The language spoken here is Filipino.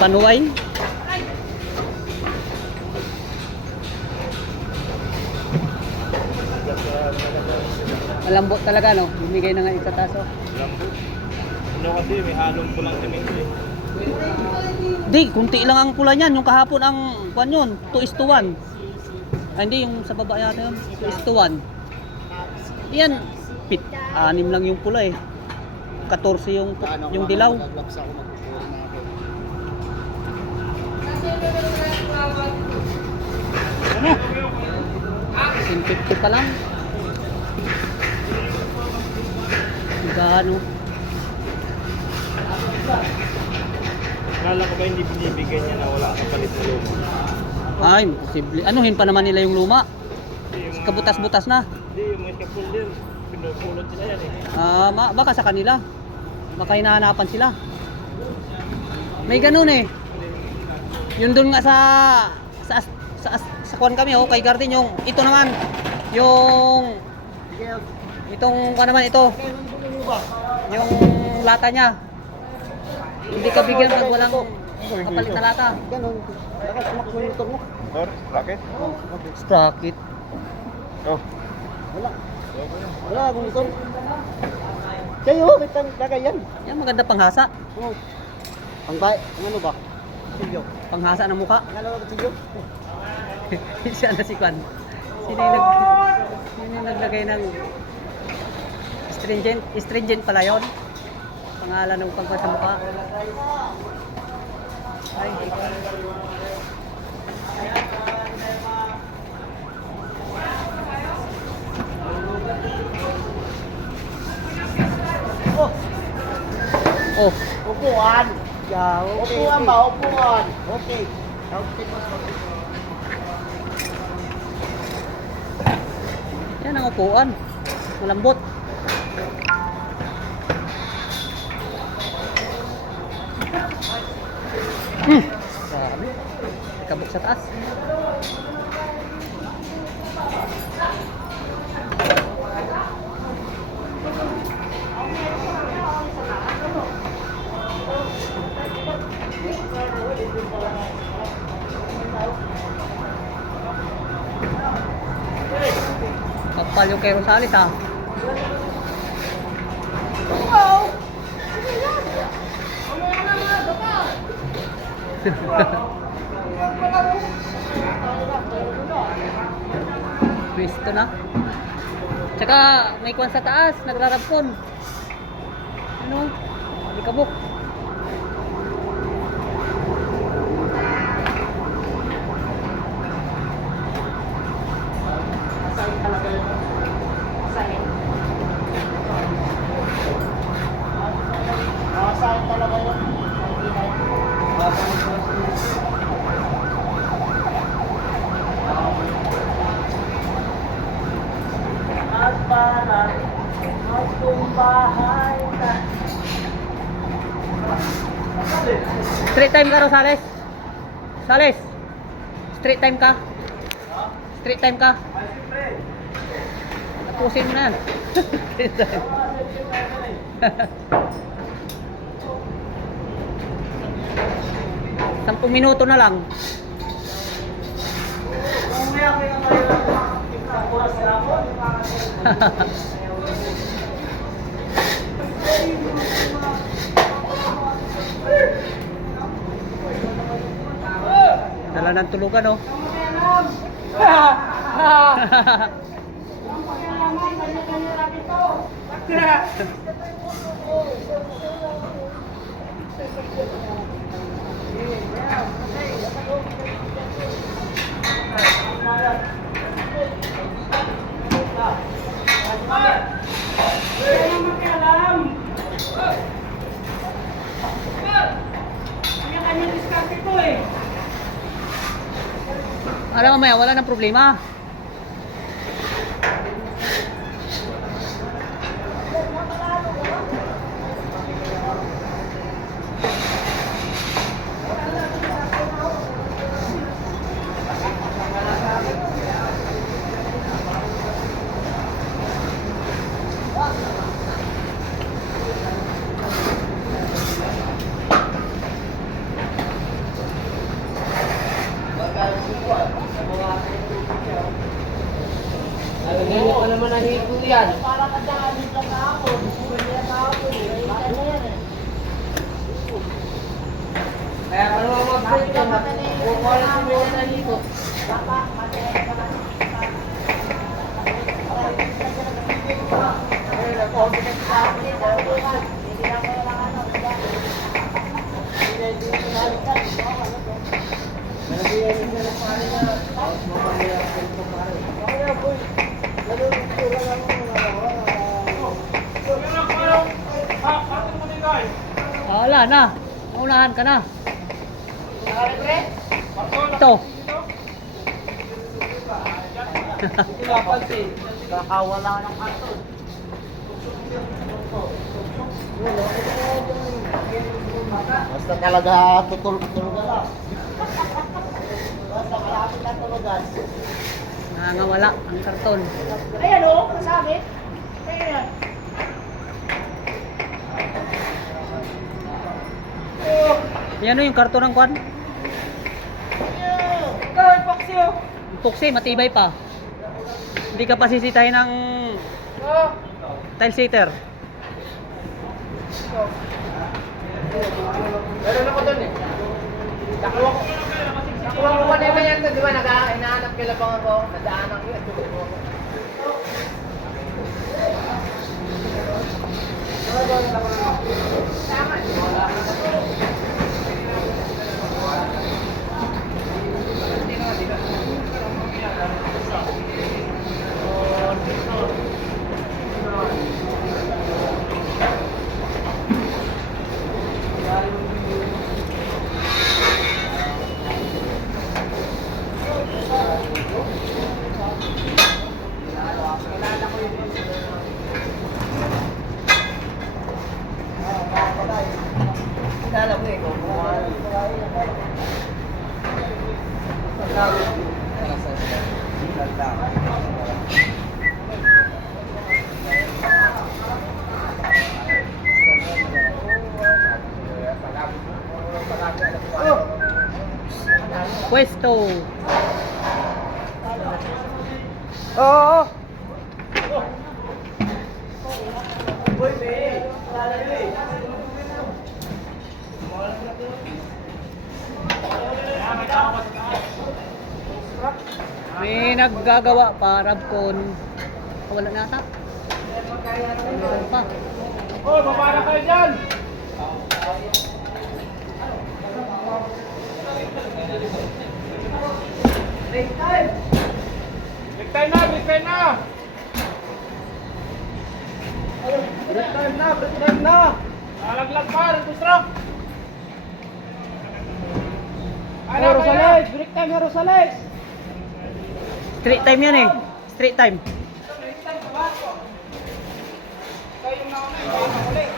Panuay. Malambot talaga, no? Bumigay na nga itataso. Lambot. Ano kasi, may halong pulang semento eh. Di, kunti lang ang pula niyan. Yung kahapon ang, kwan yun, 2:1. Ay, hindi, yung sa baba yata yun, 2:1. Yan, 6 lang yung pula eh. 14 yung dilaw. Ano? 10.50 pa lang. Gano? Akala ko ba hindi binibigyan niya na wala kang palit na luma? Ay, posible. Anuhin pa naman nila yung luma. Yung Kabutas-butas na. Hindi, yung mga kapulder, pinupulot nila yan eh. Baka sa kanila. Baka hinahanapan sila. May ganun eh. Yun dun nga sa kuwan kami oh, kay Garden yung ito naman yung itong kuwan naman ito. Yung lata niya. Hindi ka bigyan pag walang kapalit na lata. Ganun. Bakit sumakbo yung motor mo? Motor? Rocket? Sprocket. Oh. Wala. Wala akong motor. Kayo, may kagayan. Yan maganda panghasa. Oh. Ang bay, ang ano ba? Silyo. Panghasa ng mukha. Ang ano ba silyo? Siya na si Kwan. Sino yung naglagay ng stringent pala yun. Pangalan ng pagpasa mukha. Ay, Oh, oh, upuan. yeah, okay. Upuan ba? Upuan. Okay. Okay. Yan ang upuan. Malambot. Grabe. Kabuk sa taas. Kapal yung kay Rosales ha. Pwesto na. Tsaka may kwan sa taas, nagrarabkon. Ano? May kabuk. Asahin talaga yun. Asahin. Asahin talaga yun. At para magtumbahay ka. Straight time ka Rosales? Sales? Straight time ka? Straight time ka? Tapusin mo na yan. Straight time. 10 minuto na lang. Dala ng tulugan oh. Alam mo maya, wala nang problema. Ganyan pa naman ang hito yan. Kaya pa naman mag-break yan. Kukuha na si Mena na hito. Wala na. Maunahan ka na. Ito. Kakawala ng karton. Basta talaga tutulog-tulog na lang. Basta malapit na tulugan. Nangangawala ang karton. Ayan o, kasabit. Ayan. Yan o yung karton ng kwan. Ikaw, Paxio. Puksi, matibay pa. Hindi ka pa sisitahin ng tile sitter. Meron ako doon eh. Nakuha ko kanina yan to, di ba? Hinahanap kila pang ako. Nadaanan ko yan. Kilala mo eh, kumuha. Pwesto. Oo. May naggagawa pa, Rabcon. Wala na ata. Meron pa. Oh, babala kayo dyan! Break time na! Break time na! Break time na! Nalaglag pa! Nag-construct! Rosales! Break time na Rosales! Straight time yan eh. Straight time. Kayo yung nauna, yung baka ulit.